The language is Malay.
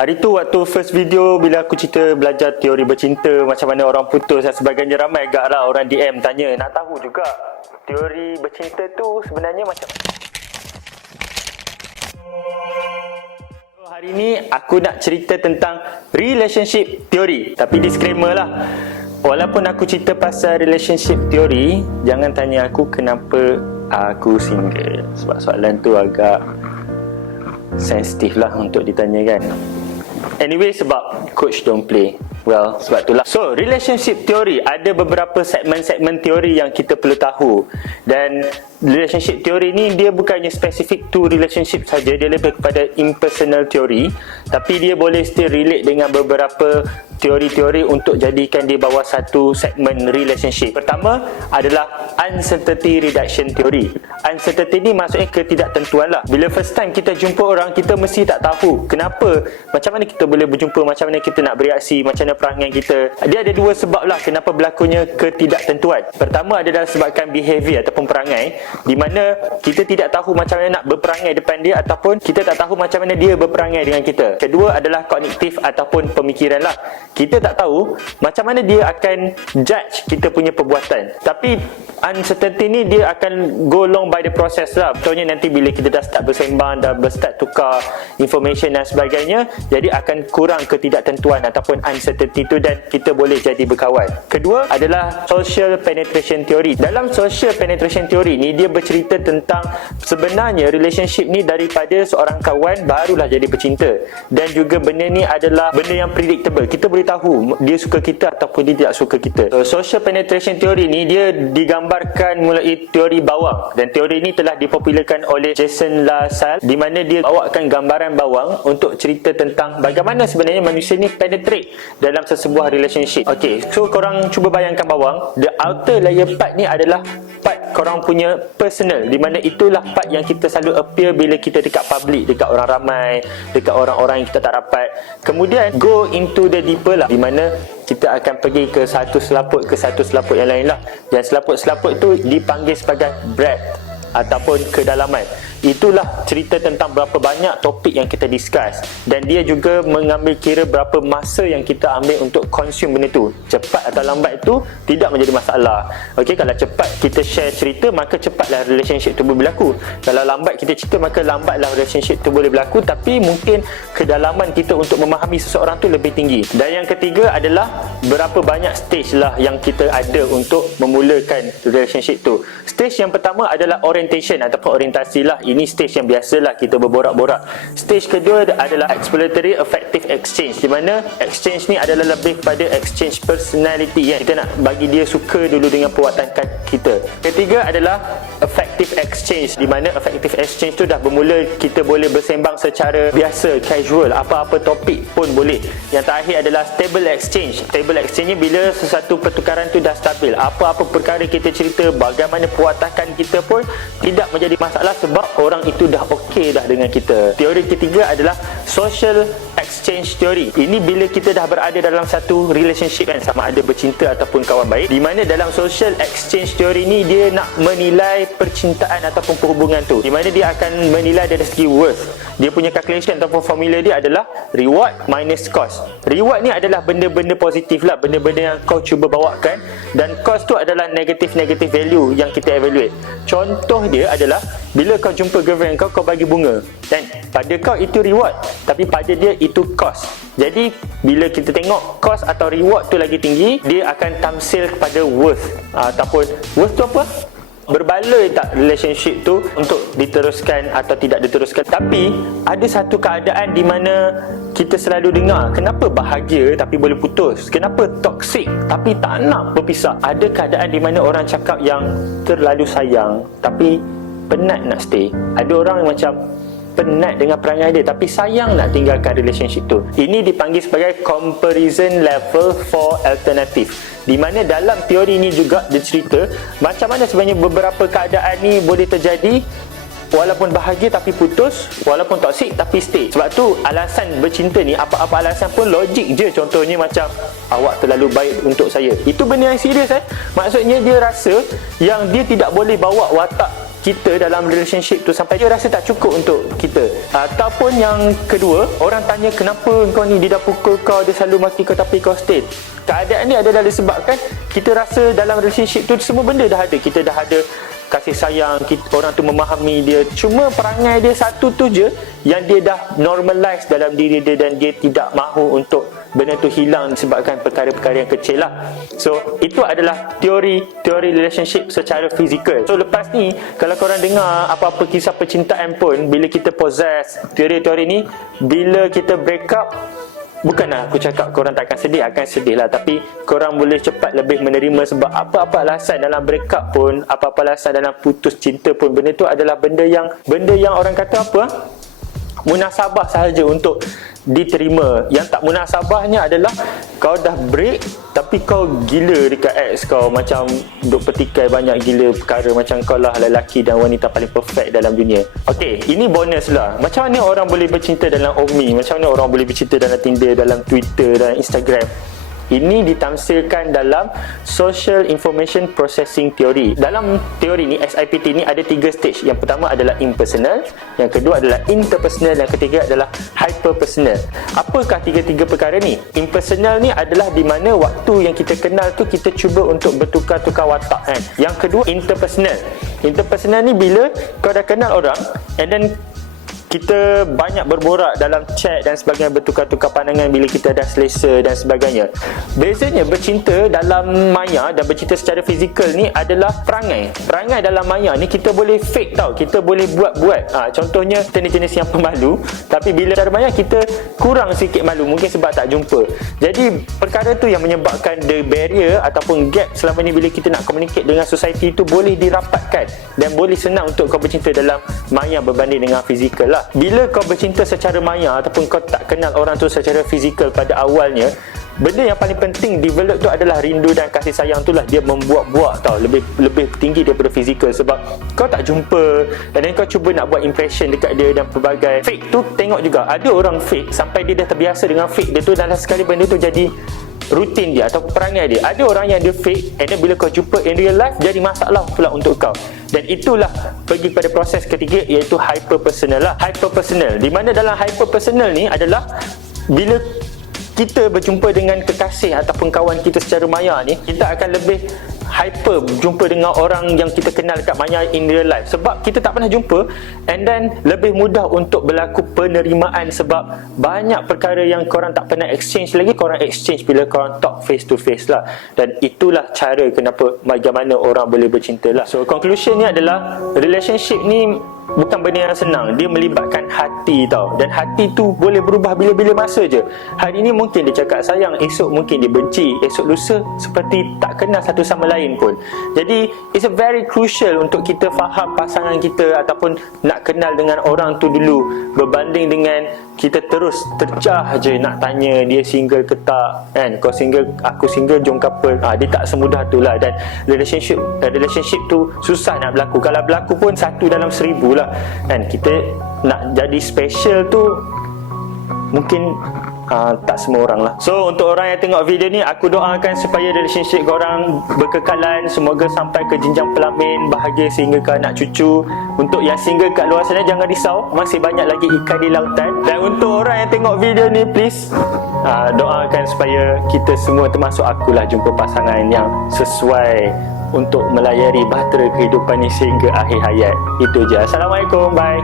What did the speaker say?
Hari tu waktu first video bila aku cerita belajar teori bercinta, macam mana orang putus dan sebagainya, ramai agak lah orang DM tanya, nak tahu juga teori bercinta tu sebenarnya macam mana. Hari ni aku nak cerita tentang relationship theory. Tapi disclaimer lah, walaupun aku cerita pasal relationship theory, jangan tanya aku kenapa aku single. Sebab soalan tu agak sensitif lah untuk ditanyakan. Anyway, sebab coach don't play. Well, sebab itulah. So, relationship theory, ada beberapa segmen-segmen teori yang kita perlu tahu. Dan relationship theory ni dia bukannya spesifik to relationship saja, dia lebih kepada impersonal theory. Tapi dia boleh still relate dengan beberapa teori-teori untuk jadikan di bawah satu segmen relationship. Pertama adalah uncertainty reduction theory. Uncertainty ni maksudnya ketidaktentuan lah. Bila first time kita jumpa orang, kita mesti tak tahu kenapa, macam mana kita boleh berjumpa, macam mana kita nak bereaksi, macam mana perangai kita. Dia ada dua sebab lah kenapa berlakunya ketidaktentuan. Pertama adalah sebabkan behavior ataupun perangai, di mana kita tidak tahu macam mana nak berperangai depan dia, ataupun kita tak tahu macam mana dia berperangai dengan kita. Kedua adalah kognitif ataupun pemikiran lah. Kita tak tahu macam mana dia akan judge kita punya perbuatan. Tapi uncertainty ni dia akan go along by the process lah. Contohnya nanti bila kita dah start bersembang, dah start tukar information dan sebagainya, jadi akan kurang ketidaktentuan ataupun uncertainty tu dan kita boleh jadi berkawan. Kedua adalah social penetration theory. Dalam social penetration theory ni dia bercerita tentang sebenarnya relationship ni daripada seorang kawan barulah jadi bercinta. Dan juga benda ni adalah benda yang predictable. Kita boleh tahu dia suka kita ataupun dia tidak suka kita. So, social penetration theory ni dia digambarkan mulai teori bawang, dan teori ni telah dipopularkan oleh Jason LaSalle, di mana dia bawakan gambaran bawang untuk cerita tentang bagaimana sebenarnya manusia ni penetrate dalam sesebuah relationship. Okay, so korang cuba bayangkan bawang, the outer layer part ni adalah part korang punya personal, di mana itulah part yang kita selalu appear bila kita dekat public, dekat orang ramai, dekat orang-orang yang kita tak rapat. Kemudian go into the deeper lah, di mana kita akan pergi ke satu selaput yang lain lah. Dan selaput-selaput tu dipanggil sebagai breadth ataupun kedalaman. Itulah cerita tentang berapa banyak topik yang kita discuss, dan dia juga mengambil kira berapa masa yang kita ambil untuk consume benda tu. Cepat atau lambat itu tidak menjadi masalah. Okey, kalau cepat kita share cerita, maka cepatlah relationship tu boleh berlaku. Kalau lambat kita cerita, maka lambatlah relationship tu boleh berlaku. Tapi mungkin kedalaman kita untuk memahami seseorang tu lebih tinggi. Dan yang ketiga adalah berapa banyak stage lah yang kita ada untuk memulakan relationship tu. Stage yang pertama adalah orientation ataupun orientasi lah. Ini stage yang biasalah kita berborak-borak. Stage kedua adalah exploratory affective exchange, di mana exchange ni adalah lebih kepada exchange personality, yang kita nak bagi dia suka dulu dengan perbuatan kita. Ketiga adalah affective exchange, di mana affective exchange tu dah bermula kita boleh bersembang secara biasa, casual, apa-apa topik pun boleh. Yang terakhir adalah stable exchange. Stable exchange ni bila sesuatu pertukaran tu dah stabil, apa-apa perkara kita cerita, bagaimana perwatakan kita pun tidak menjadi masalah sebab orang itu dah okey dah dengan kita. Teori ketiga adalah social exchange theory. Ini bila kita dah berada dalam satu relationship kan, sama ada bercinta ataupun kawan baik, di mana dalam social exchange theory ni dia nak menilai percintaan ataupun perhubungan tu, di mana dia akan menilai dari segi worth. Dia punya calculation ataupun formula dia adalah reward minus cost. Reward ni adalah benda-benda positif lah, benda-benda yang kau cuba bawakan, dan cost tu adalah negative value yang kita evaluate. Contoh dia adalah bila kau jumpa girlfriend kau, kau bagi bunga, dan pada kau itu reward, tapi pada dia itu cost. Jadi bila kita tengok cost atau reward tu lagi tinggi, dia akan tamsil kepada worth. Ataupun worth tu apa? Berbaloi tak relationship tu untuk diteruskan atau tidak diteruskan. Tapi ada satu keadaan di mana kita selalu dengar, kenapa bahagia tapi boleh putus, kenapa toksik tapi tak nak berpisah. Ada keadaan di mana orang cakap yang terlalu sayang tapi penat nak stay. Ada orang yang macam penat dengan perangai dia tapi sayang nak tinggalkan relationship tu. Ini dipanggil sebagai comparison level for alternative, di mana dalam teori ni juga dia cerita macam mana sebenarnya beberapa keadaan ni boleh terjadi, walaupun bahagia tapi putus, walaupun toksik tapi stay. Sebab tu alasan bercinta ni, apa-apa alasan pun logik je. Contohnya macam awak terlalu baik untuk saya, itu benda yang serius. Maksudnya dia rasa yang dia tidak boleh bawa watak kita dalam relationship tu sampai dia rasa tak cukup untuk kita. Ataupun yang kedua, orang tanya kenapa kau ni, dia dah pukul kau, dia selalu maki kau tapi kau stay. Keadaan ni adalah disebabkan kita rasa dalam relationship tu semua benda dah ada. Kita dah ada kasih sayang, orang tu memahami dia. Cuma perangai dia satu tu je yang dia dah normalize dalam diri dia, dan dia tidak mahu untuk benda tu hilang disebabkan perkara-perkara yang kecil lah. So itu adalah teori relationship secara fizikal. So lepas ni, kalau korang dengar apa-apa kisah percintaan pun, bila kita possess teori-teori ni, bila kita break up, bukanlah aku cakap korang takkan sedih, akan sedih lah, tapi korang boleh cepat lebih menerima. Sebab apa-apa alasan dalam break up pun, apa-apa alasan dalam putus cinta pun, benda tu adalah benda yang orang kata apa, munasabah sahaja untuk diterima. Yang tak munasabahnya adalah kau dah break tapi kau gila dekat ex kau, macam duk petikai banyak gila perkara, macam kau lah lelaki dan wanita paling perfect dalam dunia. Okey, ini bonus lah. Macam mana orang boleh bercinta dalam Omni, macam mana orang boleh bercinta dalam Tinder, dalam Twitter, dalam Instagram. Ini ditamsilkan dalam Social Information Processing Theory. Dalam teori ni, SIPT ni ada 3 stage. Yang pertama adalah impersonal, yang kedua adalah interpersonal, dan ketiga adalah hyperpersonal. Apakah tiga-tiga perkara ni? Impersonal ni adalah di mana waktu yang kita kenal tu kita cuba untuk bertukar-tukar watak kan. Yang kedua interpersonal. Interpersonal ni bila kau dah kenal orang and then kita banyak berborak dalam chat dan sebagainya, bertukar-tukar pandangan bila kita dah selesa dan sebagainya. Bezanya bercinta dalam maya dan bercinta secara fizikal ni adalah perangai. Perangai dalam maya ni kita boleh fake tau, kita boleh buat-buat. Contohnya kita ni jenis yang pemalu, tapi bila cara maya kita kurang sikit malu, mungkin sebab tak jumpa. Jadi perkara tu yang menyebabkan the barrier ataupun gap selama ni bila kita nak communicate dengan society tu boleh dirapatkan, dan boleh senang untuk kau bercinta dalam maya berbanding dengan fizikal lah. Bila kau bercinta secara maya ataupun kau tak kenal orang tu secara fizikal pada awalnya, benda yang paling penting develop tu adalah rindu dan kasih sayang tu lah. Dia membuat-buat tau, lebih tinggi daripada fizikal. Sebab kau tak jumpa dan kau cuba nak buat impression dekat dia dan pelbagai. Fake tu tengok juga, ada orang fake sampai dia dah terbiasa dengan fake dia tu, dan sekali benda tu jadi rutin dia atau perangai dia. Ada orang yang dia fake and then bila kau jumpa in real life jadi masalah pula untuk kau. Dan itulah pergi pada proses ketiga, iaitu hyperpersonal lah. Hyperpersonal, di mana dalam hyperpersonal ni adalah bila kita berjumpa dengan kekasih ataupun kawan kita secara maya ni, kita akan lebih hyper jumpa dengan orang yang kita kenal dekat maya in real life. Sebab kita tak pernah jumpa, and then lebih mudah untuk berlaku penerimaan. Sebab banyak perkara yang korang tak pernah exchange lagi, korang exchange bila korang talk face to face lah. Dan itulah cara kenapa, bagaimana orang boleh bercinta lah. So conclusion ni adalah relationship ni bukan benda yang senang. Dia melibatkan hati tau. Dan hati tu boleh berubah bila-bila masa je. Hari ni mungkin dia cakap sayang, esok mungkin dia benci, esok lusa seperti tak kenal satu sama lain pun. Jadi it's a very crucial untuk kita faham pasangan kita ataupun nak kenal dengan orang tu dulu, berbanding dengan kita terus tercah je nak tanya dia single ke tak kan. Kau single, aku single, jom couple. Dia tak semudah tu lah. Dan relationship tu susah nak berlaku. Kalau berlaku pun 1 dalam 1000 lah kan. Kita nak jadi special tu mungkin tak semua orang lah. So untuk orang yang tengok video ni, aku doakan supaya relationship korang berkekalan, semoga sampai ke jenjang pelamin, bahagia sehingga ke anak cucu. Untuk yang single kat luar sana, jangan risau, masih banyak lagi ikan di lautan. Dan untuk orang yang tengok video ni, please doakan supaya kita semua, termasuk akulah, jumpa pasangan yang sesuai untuk melayari bahtera kehidupan ni sehingga akhir hayat. Itu je. Assalamualaikum, bye.